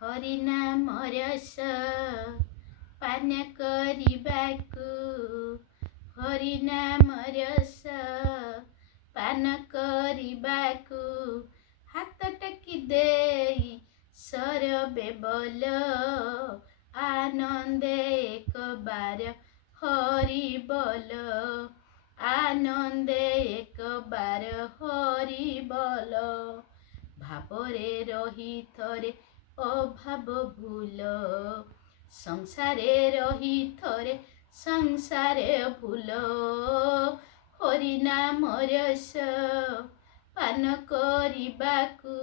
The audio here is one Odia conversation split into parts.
ହରି ନାମ ରସ ପାନ କରିବାକୁ, ହରି ନାମ ରସ ପାନ କରିବାକୁ, ହାତ ଟେକି ଦେଇ ସରବେ ବୋଲ, ଆନନ୍ଦେ ଏକବାର ହରି ବୋଲ, ଆନନ୍ଦେ ଏକବାର ହରି ବୋଲ। ଭାବରେ ରହି ଥରେ ଅଭାବ ଭୁଲ, ସଂସାରେ ରହି ଥରେ ସଂସାରେ ଭୁଲ, ହରି ନାମ ରସ ପାନ କରିବାକୁ,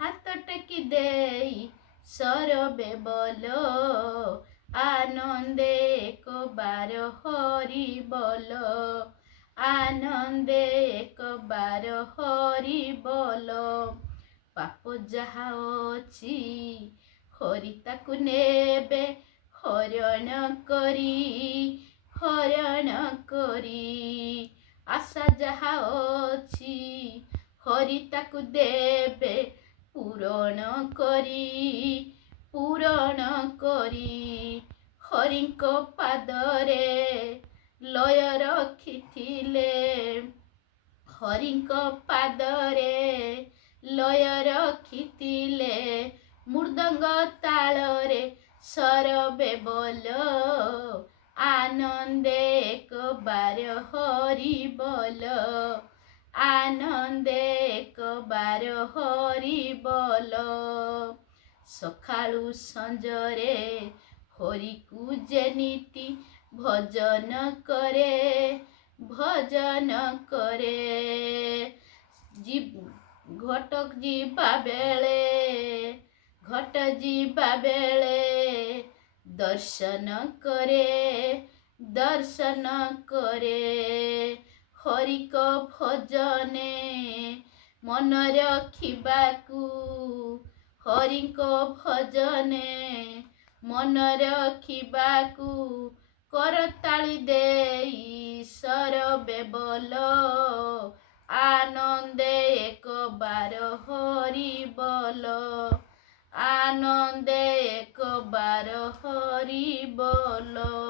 ହାତ ଟେକି ଦେଇ ସରବେ ବୋଲ, ଆନନ୍ଦେ ଏକବାର ହରି ବୋଲ, ଆନନ୍ଦେ ଏକବାର ହରି ବୋଲ। ପାପ ଯାହା ଅଛି ହରି ତାକୁ ନେବେ ହରଣ କରି, ହରଣ କରି, ଆଶା ଯାହା ଅଛି ହରି ତାକୁ ଦେବେ ପୂରଣ କରି, ପୂରଣ କରି, ହରିଙ୍କ ପାଦରେ ଲୟ ରଖିଥିଲେ, ହରିଙ୍କ ପାଦରେ ଲୟ ରଖିଥିଲେ, ମୃଦଙ୍ଗ ତାଳରେ ସରବେ ବୋଲ, ଆନନ୍ଦେ ଏକବାର ହରି ବୋଲ, ଆନନ୍ଦେ ଏକବାର ହରି ବୋଲ। ସକାଳୁ ସଞ୍ଜରେ ହରିକୁ ଯେମିତି ଭଜନ କରେ, ଭଜନ କରେ, ଘଟ ଯିବା ବେଳେ, ଘଟ ଯିବା ବେଳେ ଦର୍ଶନ କରେ, ଦର୍ଶନ କରେ, ହରିଙ୍କ ଭଜନେ ମନ ରଖିବାକୁ, ହରିଙ୍କ ଭଜନେ ମନ ରଖିବାକୁ, କରତାଳି ଦେଇ ସରବେ ବୋଲ, ଆନନ୍ଦେ ଏକବାର ହରି ବୋଲ, ଆନନ୍ଦେ ଏକବାର ହରି ବୋଲ।